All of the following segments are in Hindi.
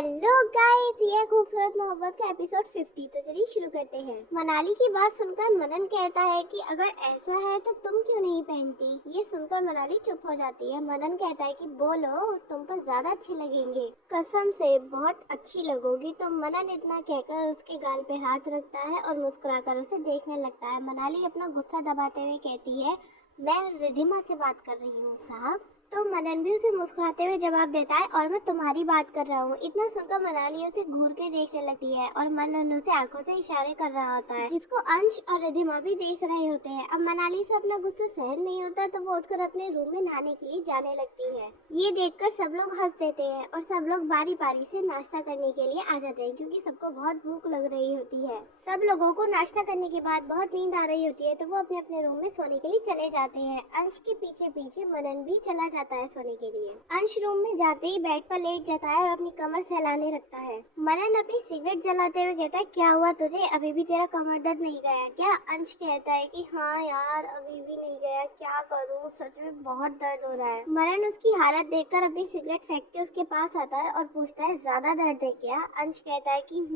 हेलो गाइस, ये खूबसूरत मोहब्बत का एपिसोड 50। तो चलिए शुरू करते हैं। मनाली की बात सुनकर मनन कहता है कि अगर ऐसा है तो तुम क्यों नहीं पहनती। ये सुनकर मनाली चुप हो जाती है। मनन कहता है कि बोलो, तुम पर ज्यादा अच्छे लगेंगे, कसम से बहुत अच्छी लगोगी। तो मनन इतना कहकर उसके गाल पे हाथ रखता है और मुस्कुराकर उसे देखने लगता है। मनाली अपना गुस्सा दबाते हुए कहती है, मैं रिधिमा से बात कर रही हूँ साहब। तो मनन भी उसे मुस्कुराते हुए जवाब देता है, और मैं तुम्हारी बात कर रहा हूँ। इतना सुनकर मनाली उसे घूर के देखने लगती है और मनन उसे आंखों से इशारे कर रहा होता है, जिसको अंश और रिधिमा भी देख रहे होते हैं। अब मनाली से अपना गुस्सा सहन नहीं होता तो वो उठकर अपने रूम में नहाने के लिए जाने लगती है। ये देखकर सब लोग हंस देते हैं और सब लोग बारी बारी से नाश्ता करने के लिए आ जाते हैं, क्योंकि सबको बहुत भूख लग रही होती है। सब लोगों को नाश्ता करने के बाद बहुत नींद आ रही होती है, तो वो अपने अपने रूम में सोने के लिए चले जाते हैं। अंश के पीछे पीछे मनन भी चला जाता है सोने के लिए। अंश रूम में जाते ही बेड पर लेट जाता है और अपनी कमर सहलाने लगता है। मनन अपनी सिगरेट जलाते हुए कहता है, क्या हुआ तुझे, अभी भी तेरा कमर दर्द नहीं गया क्या? अंश कहता है कि हाँ यार, अभी भी नहीं गया, क्या करूँ, सच में बहुत दर्द हो रहा है। मनन उसकी हालत देखकर अपनी सिगरेट फेंक के उसके पास आता है और पूछता है, ज्यादा दर्द है क्या? अंश कहता है कि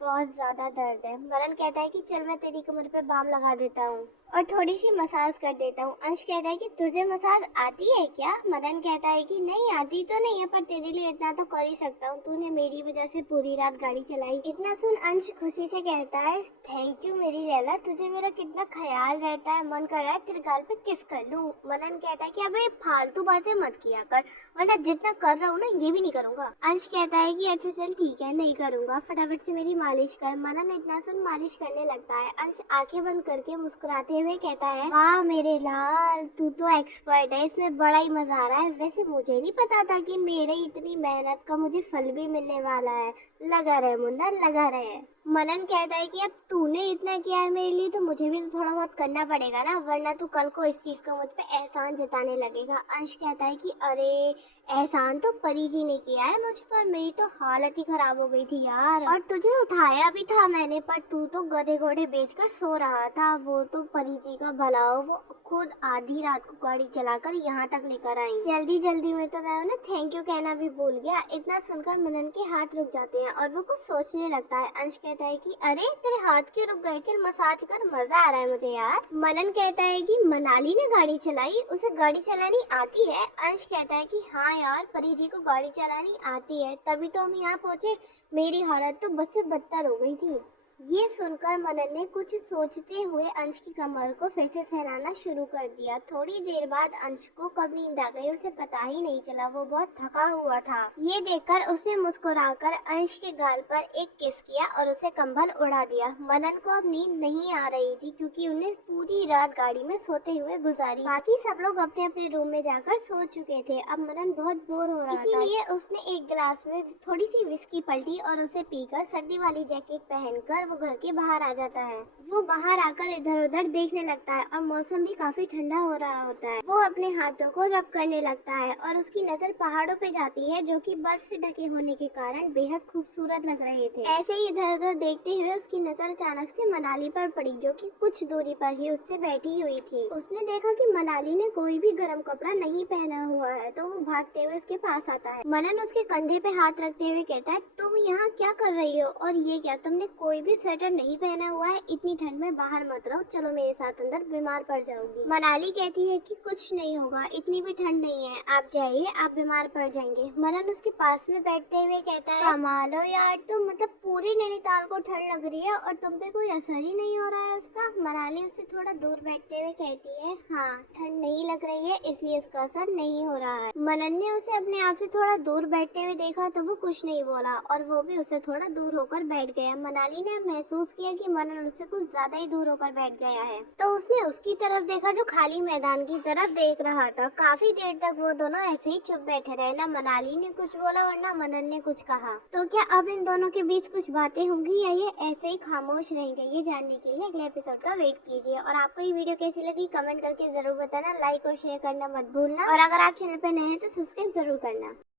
बहुत ज्यादा दर्द है। मनन कहता है कि चल मैं तेरी कमर पे बाम लगा देता हूँ और थोड़ी सी मसाज कर देता हूँ। अंश कहता है कि तुझे मसाज आती है क्या? मदन कहता है कि नहीं आती तो नहीं है, पर तेरे लिए इतना तो कर ही सकता हूँ, तूने मेरी वजह से पूरी रात गाड़ी चलाई। इतना सुन अंश खुशी से कहता है, थैंक यू मेरी लैला, तुझे मेरा कितना ख्याल रहता है, मन कर रहा है तेरे गाल पे किस कर लूं। मदन कहता है कि अबे फालतू बातें मत किया कर, वरना जितना कर रहा हूँ ना ये भी नहीं करूंगा। अंश कहता है कि अच्छा चल ठीक है, नहीं करूंगा, फटाफट से मेरी मालिश कर। मदन इतना सुन मालिश करने लगता है। अंश आंखें बंद करके मुस्कुराते हुए कहता है, वाह मेरे लाल, तू तो एक्सपर्ट है, इसमें बड़ा ही मजा आ रहा है। वैसे मुझे नहीं पता था कि मेरे इतनी मेहनत का मुझे फल भी मिलने वाला है। लगा रहे मुन्ना, लगा रहे। मनन कहता है कि अब तूने इतना किया है मेरे लिए तो मुझे भी तो थोड़ा बहुत करना पड़ेगा ना, वरना तू कल को इस चीज का मुझ पे एहसान जताने लगेगा। अंश कहता है कि अरे एहसान तो परी जी ने किया है मुझ पर, मेरी तो हालत ही खराब हो गई थी यार, और तुझे उठाया भी था मैंने, पर तू तो गधे घोड़े बेचकर सो रहा था। वो तो परी जी का भला हो, वो खुद आधी रात को गाड़ी चलाकर यहाँ तक लेकर आई। जल्दी जल्दी में तो मैं उन्हें थैंक यू कहना भी भूल गया। इतना सुनकर मनन के हाथ रुक जाते हैं और वो कुछ सोचने लगता है। अंश कहता है कि अरे तेरे हाथ क्यों रुक गए, चल मसाज कर, मजा आ रहा है मुझे यार। मनन कहता है कि मनाली ने गाड़ी चलाई, उसे गाड़ी चलानी आती है? अंश कहता है कि हाँ यार, परी जी को गाड़ी चलानी आती है, तभी तो हम यहाँ पहुँचे। मेरी हालत तो बद से बदतर हो गई थी। ये सुनकर मनन ने कुछ सोचते हुए अंश की कमर को फिर से सहलाना शुरू कर दिया। थोड़ी देर बाद अंश को कब नींद आ गई उसे पता ही नहीं चला, वो बहुत थका हुआ था। ये देखकर उसने मुस्कुराकर अंश के गाल पर एक किस किया और उसे कंबल उड़ा दिया। मनन को अब नींद नहीं आ रही थी, क्योंकि उन्हें पूरी रात गाड़ी में सोते हुए गुजारी। बाकी सब लोग अपने अपने रूम में जाकर सो चुके थे। अब मनन बहुत बोर हो रहा था, इसीलिए उसने एक गिलास में थोड़ी सी विस्की पलटी और उसे पीकर सर्दी वाली जैकेट पहनकर वो घर के बाहर आ जाता है। वो बाहर आकर इधर उधर देखने लगता है और मौसम भी काफी ठंडा हो रहा होता है। वो अपने हाथों को रब करने लगता है और उसकी नजर पहाड़ों पे जाती है, जो कि बर्फ से ढके होने के कारण बेहद खूबसूरत लग रहे थे। ऐसे ही इधर उधर देखते हुए उसकी नजर अचानक से मनाली पर पड़ी, जो कि कुछ दूरी पर ही उससे बैठी हुई थी। उसने देखा कि मनाली ने कोई भी गर्म कपड़ा नहीं पहना हुआ है, तो वो भागते हुए उसके पास आता है। मनन उसके कंधे पे हाथ रखते हुए कहता है, तुम यहाँ क्या कर रही हो, और ये क्या, तुमने कोई भी स्वेटर नहीं पहना हुआ है, इतनी ठंड में बाहर मत रहो, चलो मेरे साथ अंदर, बीमार पड़ जाओगी। मनाली कहती है कि कुछ नहीं होगा, इतनी भी ठंड नहीं है, आप जाइए, आप बीमार पड़ जाएंगे। मनन उसके पास में बैठते हुए कहता है, कमाल हो यार, तो मतलब पूरे नैनीताल को ठंड लग रही है और तुम पे कोई असर ही नहीं हो रहा है उसका। मनाली उससे थोड़ा दूर बैठते हुए कहती है, हाँ ठंड नहीं लग रही है, इसलिए उसका असर नहीं हो रहा है। मनन ने उसे अपने आप से थोड़ा दूर बैठते हुए देखा तो वो कुछ नहीं बोला और वो भी उससे थोड़ा दूर होकर बैठ गया। मनाली ने महसूस किया कि मनन उससे कुछ ज्यादा ही दूर होकर बैठ गया है, तो उसने उसकी तरफ देखा जो खाली मैदान की तरफ देख रहा था। काफी देर तक वो दोनों ऐसे ही चुप बैठे रहे, ना मनाली ने कुछ बोला और ना मनन ने कुछ कहा। तो क्या अब इन दोनों के बीच कुछ बातें होंगी या ये ऐसे ही खामोश रहेंगे? ये जानने के लिए अगले एपिसोड का वेट कीजिए। और आपको ये वीडियो कैसी लगी कमेंट करके जरूर बताना, लाइक और शेयर करना मत भूलना, और अगर आप चैनल पर नए हैं तो सब्सक्राइब जरूर करना।